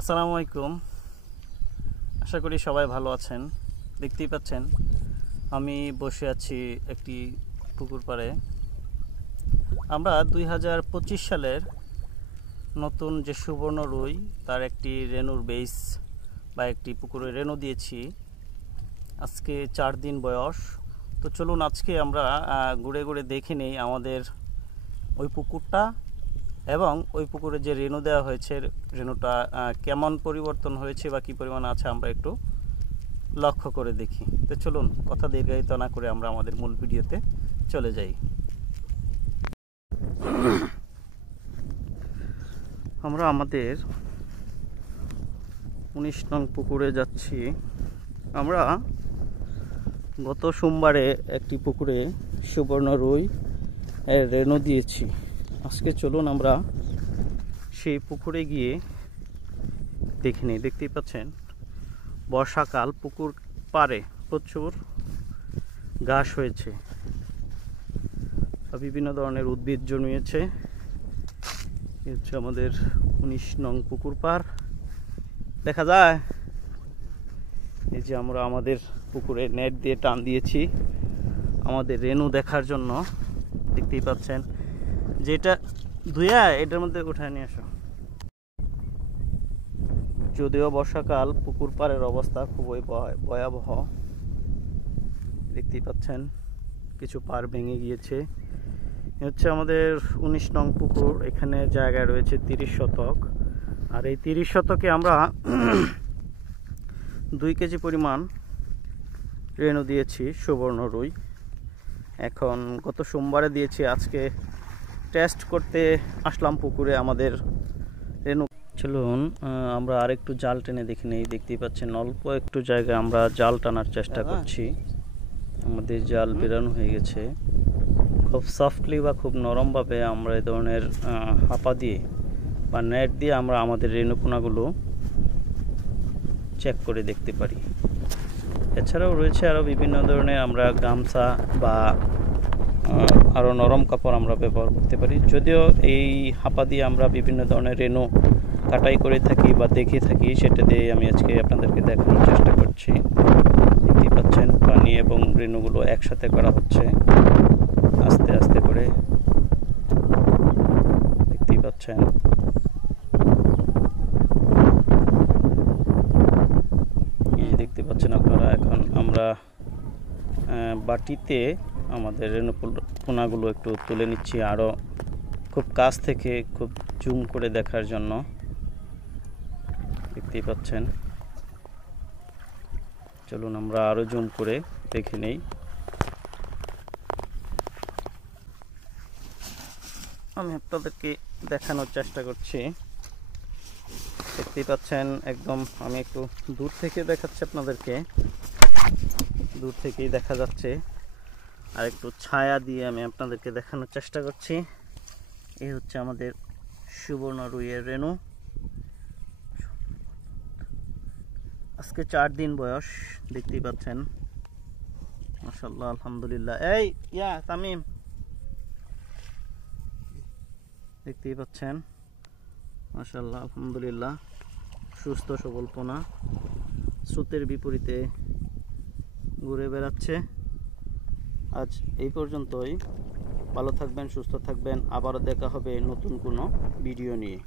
আসসালামু আলাইকুম। আশা করি সবাই ভালো আছেন। দেখতেই পাচ্ছেন আমি বসে আছি একটি পুকুর পাড়ে। আমরা 2025 সালের নতুন যে সুবর্ণ রুই তার একটি রেনুর বেস বা একটি পুকুরে রেনু দিয়েছি। আজকে 4 দিন বয়স। তো চলুন আজকে আমরা ঘুরে ঘুরে দেখে নেই আমাদের ওই পুকুরটা এবং ওই পুকুরে যে রেনু দেওয়া হয়েছে রেনুটা কেমন পরিবর্তন হয়েছে বা কী পরিমাণ আছে আমরা একটু লক্ষ্য করে দেখি। তো চলুন কথা দীর্ঘায়িত না করে আমরা আমাদের মূল ভিডিওতে চলে যাই। আমরা আমাদের 19 নং পুকুরে যাচ্ছি। আমরা গত সোমবারে একটি পুকুরে সুবর্ণ রুই রেনু দিয়েছি। আজকে চলুন আমরা সেই পুকুরে গিয়ে দেখে নিই। দেখতেই পাচ্ছেন বর্ষাকাল, পুকুর পাড়ে প্রচুর ঘাস হয়েছে, বিভিন্ন ধরনের উদ্ভিদ জন্মিয়েছে। এই হচ্ছে আমাদের 19 নং পুকুর পাড়, দেখা যায়। এই যে আমরা আমাদের পুকুরে নেট দিয়ে টান দিয়েছি আমাদের রেনু দেখার জন্য। দেখতেই পাচ্ছেন যেটা ধুয়া এটার মধ্যে উঠায় নিয়ে আসো। যদিও বর্ষাকাল, পুকুর পাড়ের অবস্থা খুবই ভয়াবহ। দেখতেই পাচ্ছেন কিছু পাড় ভেঙে গিয়েছে। হচ্ছে আমাদের 19 নং পুকুর। এখানে জায়গায় রয়েছে 30 শতক। আর এই 30 শতকে আমরা 2 কেজি পরিমাণ রেনু দিয়েছি সুবর্ণ রুই। এখন গত সোমবারে দিয়েছি, আজকে টেস্ট করতে আসলাম পুকুরে আমাদের রেনু। চলুন আমরা আরেকটু জাল টেনে দেখে নেই। দেখতেই পাচ্ছেন অল্প একটু জায়গায় আমরা জাল টানার চেষ্টা করছি। আমাদের জাল বেরানো হয়ে গেছে। খুব সফটলি বা খুব নরমভাবে আমরা এই ধরনের হাপা দিয়ে বা নেট দিয়ে আমরা আমাদের রেনুপোনাগুলো চেক করে দেখতে পারি। এছাড়াও রয়েছে আরও বিভিন্ন ধরনের আমরা গামছা বা আরও নরম কাপড় আমরা ব্যবহার করতে পারি। যদিও এই হাপা দিয়ে আমরা বিভিন্ন ধরনের রেনু কাটাই করে থাকি বা দেখে থাকি, সেটা দিয়ে আমি আজকে আপনাদেরকে দেখানোর চেষ্টা করছি। দেখতেই পাচ্ছেন পানি এবং রেনুগুলো একসাথে করা হচ্ছে আস্তে আস্তে করে। দেখতেই পাচ্ছেন দেখতে পাচ্ছেন আপনারা। এখন আমরা বাটিতে আমাদের রেনুপোনাগুলো একটু তুলে নিচ্ছি, আরও খুব কাছ থেকে খুব জুম করে দেখার জন্য। দেখতেই পাচ্ছেন। চলুন আমরা আরও জুম করে দেখে নেই। আমি আপনাদেরকে দেখানোর চেষ্টা করছি। দেখতেই পাচ্ছেন একদম, আমি একটু দূর থেকে দেখাচ্ছি আপনাদেরকে। দূর থেকেই দেখা যাচ্ছে, আর একটু ছায়া দিয়ে আমি আপনাদেরকে দেখানোর চেষ্টা করছি। এই হচ্ছে আমাদের সুবর্ণ রুইয়ের রেনু। আজকে 4 দিন বয়স। দেখতেই পাচ্ছেন মাশাআল্লাহ, আলহামদুলিল্লাহ। এই তামিম, দেখতেই পাচ্ছেন মাশাআল্লাহ, আলহামদুলিল্লাহ, সুস্থ সবল পোনা স্রোতের বিপরীতে ঘুরে বেড়াচ্ছে। আজ এই পর্যন্তই। ভালো থাকবেন, সুস্থ থাকবেন। আবারও দেখা হবে নতুন কোনো ভিডিও নিয়ে।